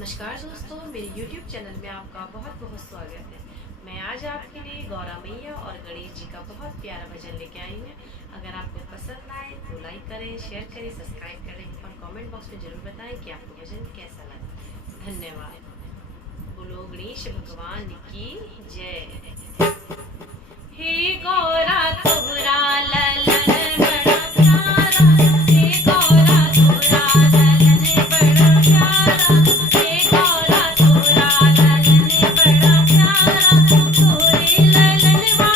नमस्कार दोस्तों, मेरे YouTube चैनल में आपका बहुत बहुत स्वागत है। मैं आज आपके लिए गौरा मैया और गणेश जी का बहुत प्यारा भजन लेके आई हूँ। अगर आपको पसंद आए तो लाइक करें, शेयर करें, सब्सक्राइब करें और कमेंट बॉक्स में ज़रूर बताएं कि आपको भजन कैसा लगा। धन्यवाद। बोलो गणेश भगवान की जय। हे गौरा तोरा ललन बड़ा प्यारा, हे गौरा तोरा ललन बड़ा प्यारा, हे गौरा तोरा ललन बड़ा प्यारा। तोरे ललन का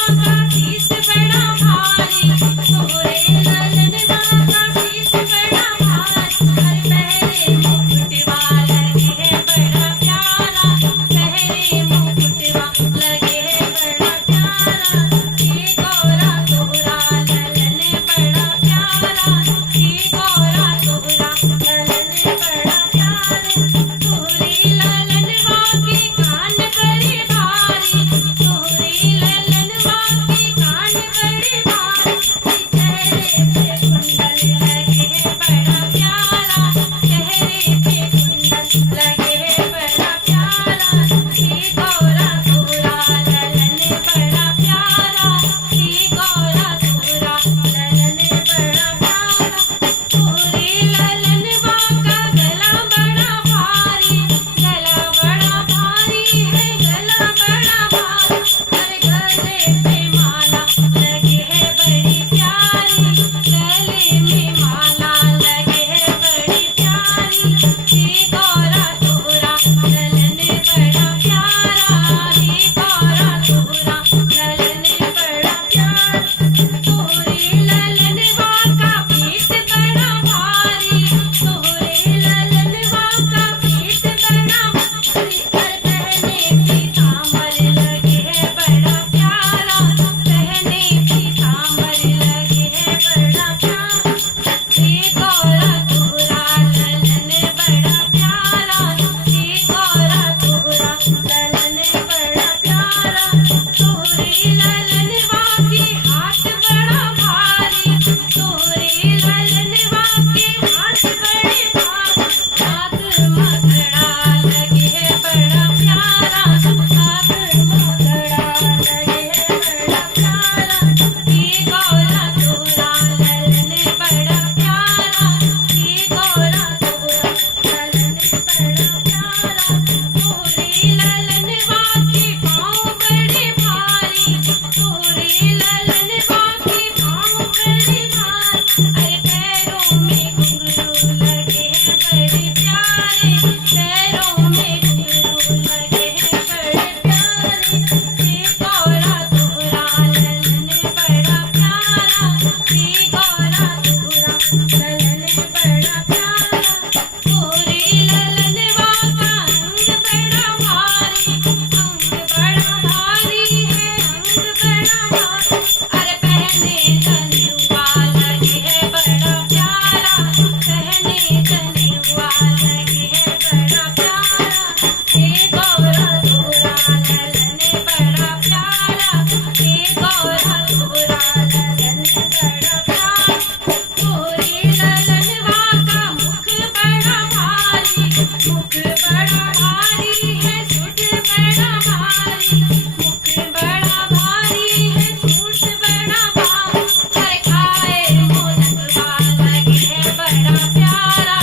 शीश बड़ा भारी, तोरे ललन का शीश बड़ा भारी। हर पहरे मुकुटवा लगे है बड़ा प्यारा, पहरे मुकुटवा लगे है बड़ा प्यारा। हे गौरा तोरा ललन बड़ा प्यारा, हे गौरा तोरा ललन बड़ा प्यारा। तोरे ललनवा के कान बड़े भारी, तोरे ललनवा के कान बड़े भारी। चेहरे पे कुंडल लगे है बड़ा प्यारा, चेहरे पे कुंडल लगे है बड़ा प्यारा। हे गौरा तोरा ललन बड़ा प्यारा, हे गौरा तोरा ललन बड़ा प्यारा। तोरे ललनवा का गला बड़ा भारी, गला बड़ा भारी है, गला बड़ा भारी। हर गले पे माला लगे है बड़ी प्यारी, गले में माला लगे है बड़ी प्यारी। हे गौरा तोरा ललन बड़ा प्यारा, हे गौरा तोरा ललन बड़ा प्यारा। तोरे ललनवा का पेट बड़ा भारी, तोरे ललनवा का पेट बड़ा भारी। हर पहने पीतांबर लगे है बड़ा प्यारा, पहने पीतांबर लगे है बड़ा प्यारा। हे गौरा तोरा ललन बड़ा प्यारा, हे गौरा तोरा ललन बड़ा प्यारा। तोरे ललनवा के हाथ बड़ा भारी, तोरे ललनवा के हाथ बड़े भारी। हाथ मकड़ा लगे है बड़ा प्यारा, हाथ मकड़ा लगे है बड़ा प्यारा। हे गौरा तोरा ललन बड़ा प्यारा, हे गौरा तोरा ललन बड़ा प्यारा। तोरे ललनवा के पाँव बड़े भारी, तोरे ललनवा के पाँव बड़े भारी। अरे पैरों में घुंघरू लगे हैं बड़े प्यारे, पैरों में घुंघरू लगे हैं बड़े प्यारे। हे गौरा तोरा ललन बड़ा प्यारा, हे गौरा तोरा ललन बड़ा प्यारा। तोरे ललनवा का अंग बड़ा भारी, अंग बड़ा भारी है, अंग बड़ा भारी। अरे पहने जनेऊआ लगे है बड़ा प्यारा, पहने जनेऊआ लगे है बड़ा प्यारा। हे गौरा तोरा ललन बड़ा प्यारा, हे गौरा तोरा ललन बड़ा प्यारा। तोरे ललनवा का मुख बड़ा भारी, मुख बड़ा भारी है, सूट बड़ा भारी, मुख बड़ा भारी है, सूट बड़ा भारी। हर खाए मोदकवा लगे है बड़ा प्यारा,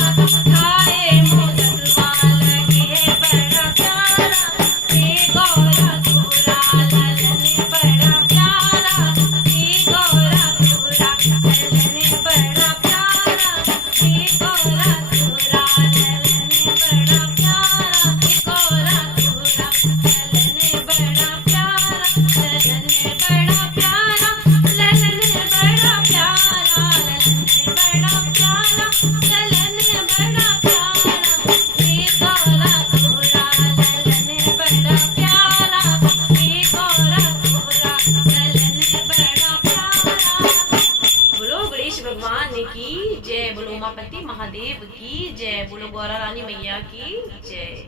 खाए मोदकवा लगे है बड़ा प्यारा। हे गौरा तोरा ललन बड़ा प्यारा, हे गौरा तोरा ललन बड़ा प्यारा, हे गौरा तोरा ललन बड़ा प्यारा, हे गौरा तोरा ललन बड़ा प्यारा, ललन बड़ा प्यारा, ललन बड़ा प्यारा, ललन बड़ा प्यारा, ललन बड़ा प्यारा। हे गौरा तोरा ललन बड़ा प्यारा, हे गौरा तोरा ललन बड़ा प्यारा। बोलो गणेश भगवान की जय, बोलो उमापति महादेव की जय, बोलो गौरा रानी मैया की जय।